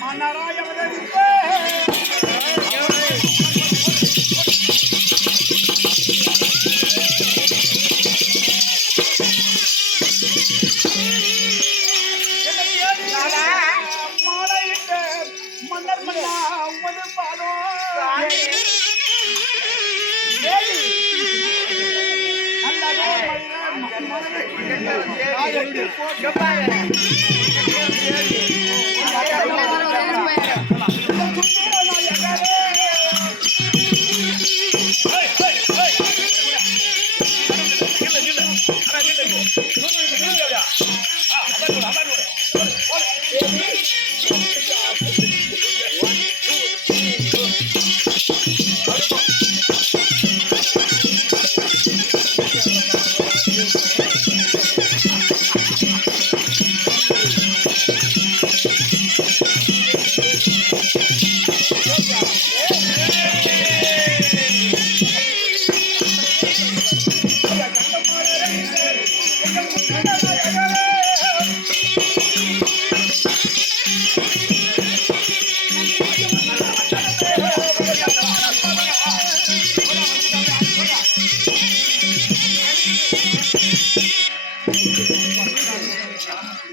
மன்னராய மன்னர் மன்னா உமது பாதோ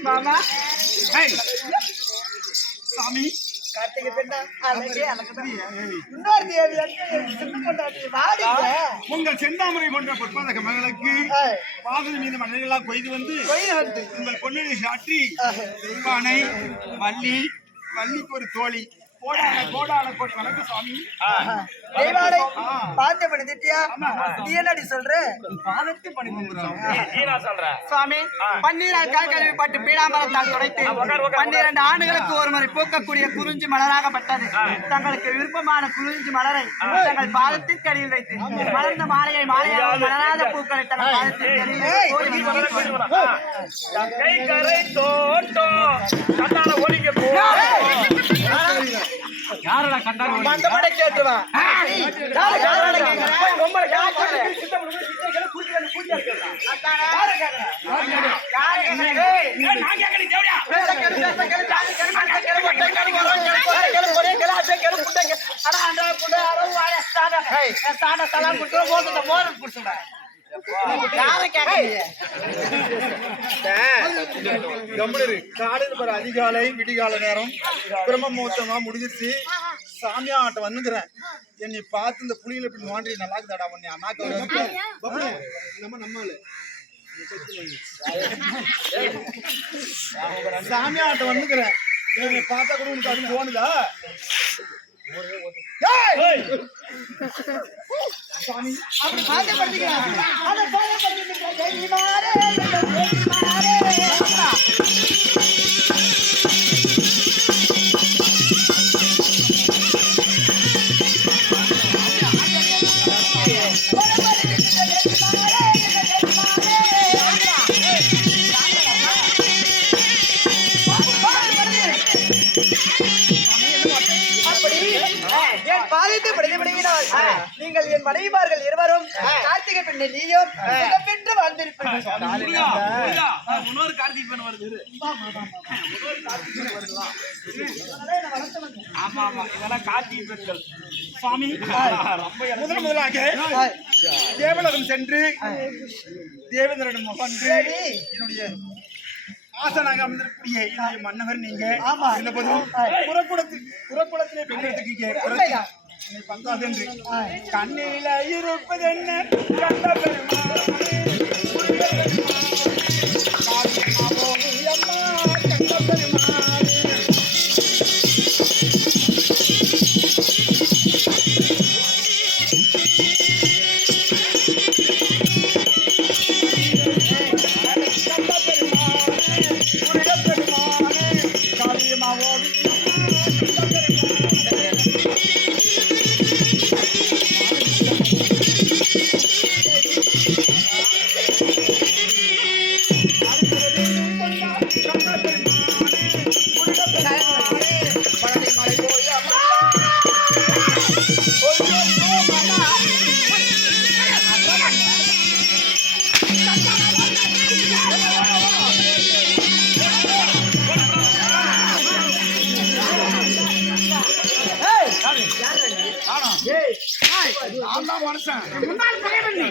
மாமா சாமி கார்த்திகை பெண்ணா அழகே அழகுதான் இன்னொரு தேவி உங்கள் செந்தாமரை கொண்ட பொற்பாதக மகளுக்கு பாதல் மீது மன்னர்களாக கொய்து வந்து உங்கள் பொண்ணு சாற்றி தெய்வானை வள்ளிக்கு ஒரு தோழி கோடான கோடி வணக்கம் சாமி. தெய்வானை பாத்து பண்ணி திட்டியா நீ என்னடி சொல்ற? பாதத்தை பண்ணி சொல்ற சுவாமி பன்னீராக்கால் கல்விப்பட்டு பீடாமரத்தால் துடைத்து 12 ஆண்டுகளுக்கு ஒரு முறை பூக்கக்கூடிய குறிஞ்சி மலராகப்பட்டது. தங்களுக்கு விருப்பமான குறிஞ்சி மலரை தங்கள் பாதத்திற்கு அடியில் வைத்து மலர்ந்த மாலையாக மலராத பூக்களை தங்கள் பாதத்திற்கு அடியில் யாரடா கண்டாரு மண்டபட கேட்டுவா அதிகாலை விடிகால நேரம் பிரம்ம முகூர்த்தமா முடிஞ்சிருச்சு. சாமியா ஆட்ட வந்துக்கிறேன். என்னை பார்த்து இந்த புளியில இப்படி நோண்டி நல்லா இருக்குதாடா உன்னை அண்ணாக்கு சாமியா ஆட்ட வந்துக்கிறேன். என்னை பார்த்தா கூட உனக்கு அது தோணுதா? சாமி அப்படி பாதப்படுத்திக்கிறேன். நீங்கள் என் மனைவிமார்கள் இருவரும் கார்த்திகை பெண்ணை நீயும் பெற்று வாழ்ந்திருப்பீர்கள். முதலாக தேவலகம் சென்று தேவேந்திரனிடம் என்னுடைய ஆசனாக அமர்ந்திருக்கக்கூடிய என்னுடைய மன்னவர் நீங்க. புறக்குளத்திலே பெண் எடுத்துக்கீங்க. பந்தாது என்று கண்ணில இருப்பது என்ன கண்ட நான் தான் மனுஷன் முன்னாள் பகைவன் நீ.